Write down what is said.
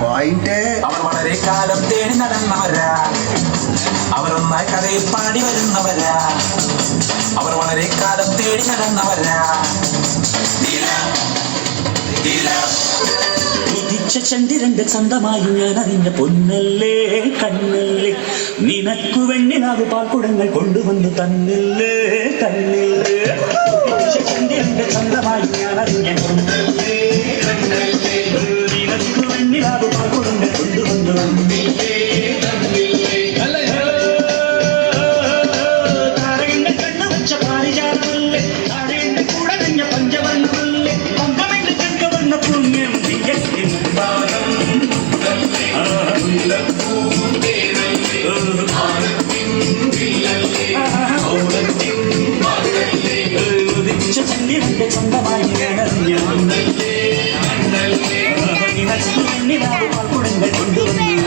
അവർ വളരെ കാലം തേടി നടന്നവരാ, അവരൊന്നായി കഥയിൽ പാടി വരുന്നവരാ, അവർ വളരെ കാലം തേടി നടന്നവരാ. ചന്ദ്രന്റെ സ്വന്തമായി ഞാൻ അറിഞ്ഞ പൊന്നല്ലേ കണ്ണല്ലേ, നിനക്കു വെണ്ണിലാകു പാൽക്കുടങ്ങൾ കൊണ്ടുവന്നു തന്നില്ലേ തന്നില്ലേ. ചന്ദ്രന്റെ സ്വന്തമായി ഞാൻ അറിഞ്ഞ പൊന്നല്ലേ കണ്ണല്ലേ, നിനക്കു വെണ്ണിലാകു പാൽക്കുടങ്ങൾ കൊണ്ടുവന്നു തന്നില്ലേ തന്നില്ലേ. താരകങ്ങൾ കണ്ണു വെച്ച പാരിജാതമല്ലേ, താരകന്റെ കൂടെ കഴിഞ്ഞ പഞ്ചവർണ്ണമല്ലേ, പമ്പമെന്ന് കണ്ടുവന്ന പുണ്യം ചന്ദ്രന്റെ സ്വന്തമായി കൊണ്ടുവന്നു